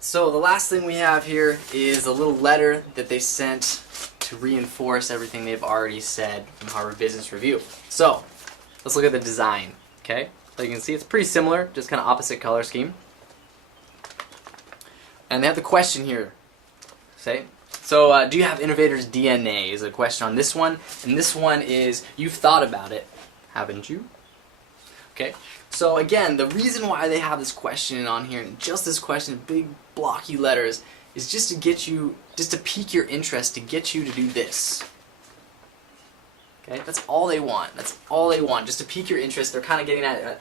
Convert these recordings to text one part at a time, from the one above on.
So the last thing we have here is a little letter that they sent to reinforce everything they've already said in Harvard Business Review. So let's look at the design. Okay, so you can see it's pretty similar, just kind of opposite color scheme. And they have the question here. Say, so do you have innovators' DNA? Is a question on this one, and this one is you've thought about it, haven't you? Okay. So again, the reason why they have this question on here, and just this question, big blocky letters, is just to get you, just to pique your interest, to get you to do this. Okay, that's all they want. That's all they want, just to pique your interest. They're kind of getting at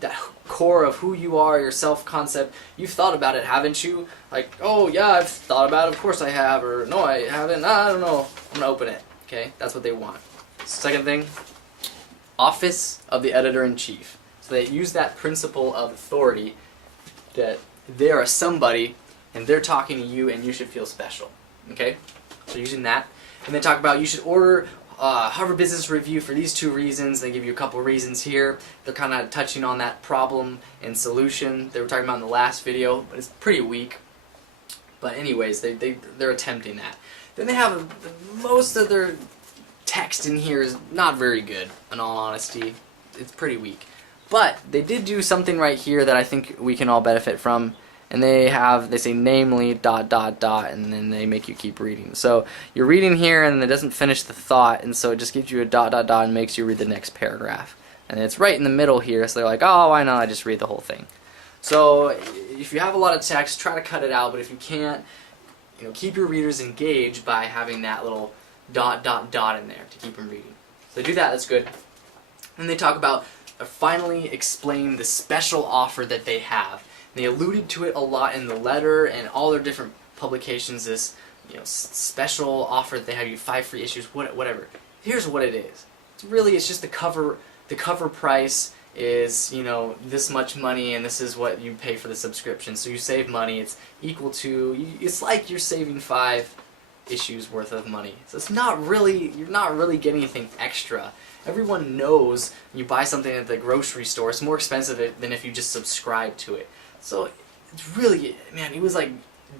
that core of who you are, your self-concept. You've thought about it, haven't you? Like, oh yeah, I've thought about it. Of course I have. Or no, I haven't. I don't know. I'm gonna open it. Okay, that's what they want. Second thing, Office of the Editor-in-Chief. So they use that principle of authority, that they are somebody and they're talking to you and you should feel special. Okay? So using that. And they talk about you should order Harvard Business Review for these 2 reasons. They give you a couple reasons here. They're kind of touching on that problem and solution they were talking about in the last video, but it's pretty weak. But anyways, they're attempting that. Then they have most of their text in here is not very good, in all honesty. It's pretty weak. But they did do something right here that I think we can all benefit from, and they say namely ... and then they make you keep reading. So you're reading here and it doesn't finish the thought, and so it just gives you a ... and makes you read the next paragraph. And it's right in the middle here, so they're like, oh, why not? I just read the whole thing. So if you have a lot of text, try to cut it out, but if you can't, keep your readers engaged by having that little ... in there to keep them reading. So do that, that's good. And they talk about finally explain the special offer that they have. And they alluded to it a lot in the letter and all their different publications, this special offer that they have, you 5 free issues, whatever. Here's what it is. It's just the cover price is, this much money, and this is what you pay for the subscription. So you save money. It's equal to, it's like you're saving 5 issues worth of money. So it's not really, you're not really getting anything extra. Everyone knows you buy something at the grocery store, it's more expensive than if you just subscribe to it. So it's really, man, it was like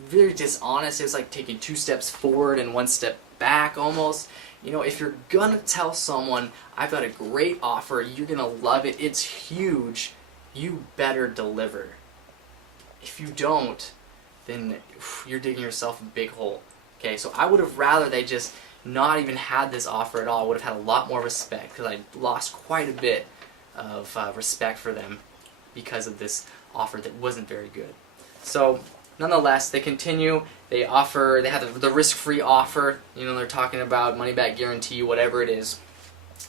very dishonest. It was like taking 2 steps forward and 1 step back almost. If you're gonna tell someone, I've got a great offer, you're gonna love it, it's huge, you better deliver. If you don't, then you're digging yourself a big hole. Okay, so I would have rather they just not even had this offer at all. I would have had a lot more respect, because I lost quite a bit of respect for them because of this offer that wasn't very good. So nonetheless, they continue. They have the risk-free offer. They're talking about money-back guarantee, whatever it is.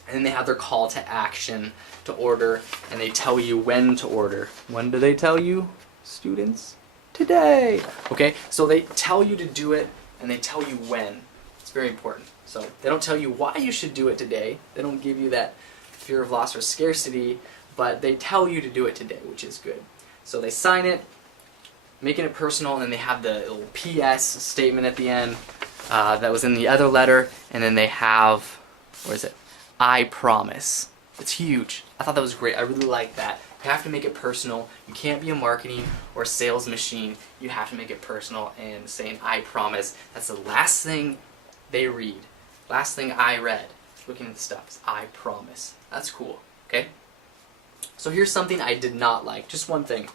And then they have their call to action to order, and they tell you when to order. When do they tell you, students? Today. Okay, so they tell you to do it, and they tell you when. It's very important. So they don't tell you why you should do it today. They don't give you that fear of loss or scarcity, but they tell you to do it today, which is good. So they sign it, making it personal, and then they have the little PS statement at the end that was in the other letter, and then they have, where is it? I promise. It's huge. I thought that was great. I really like that. You have to make it personal. You can't be a marketing or sales machine. You have to make it personal, and saying I promise. That's the last thing they read. Last thing I read, looking at the stuff, is I promise. That's cool, okay? So here's something I did not like. Just one thing.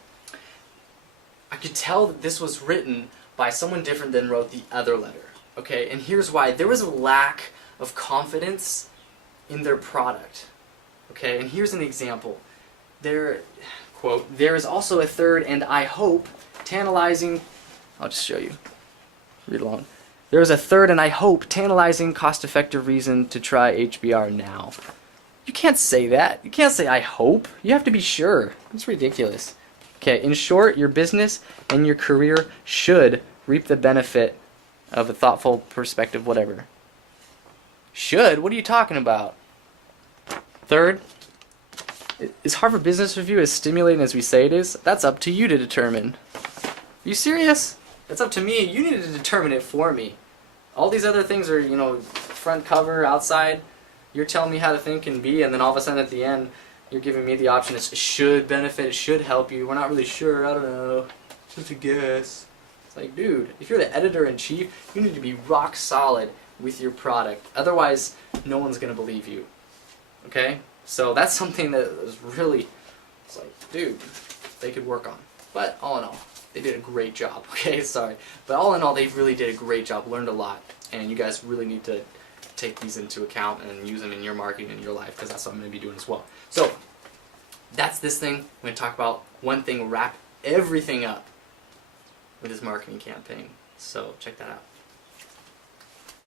I could tell that this was written by someone different than wrote the other letter, okay? And here's why. There was a lack of confidence in their product, okay? And here's an example. Quote, there is also a third and I hope tantalizing, I'll just show you, read along. There is a third and I hope tantalizing cost-effective reason to try HBR now. You can't say that. You can't say I hope. You have to be sure. It's ridiculous. Okay, in short, your business and your career should reap the benefit of a thoughtful perspective, whatever. Should? What are you talking about? Third, is Harvard Business Review as stimulating as we say it is? That's up to you to determine. Are you serious? That's up to me. You need to determine it for me. All these other things are, front cover, outside. You're telling me how to think and be, and then all of a sudden at the end, you're giving me the option. It should benefit, it should help you. We're not really sure. I don't know. Just a guess. It's like, dude, if you're the editor-in-chief, you need to be rock solid with your product. Otherwise, no one's going to believe you. Okay? So that's something that was really, it's like, dude, they could work on. But all in all, they did a great job. Okay, sorry. But all in all, they really did a great job, learned a lot. And you guys really need to take these into account and use them in your marketing and your life, because that's what I'm going to be doing as well. So, that's this thing. I'm going to talk about one thing, wrap everything up with this marketing campaign. So, check that out.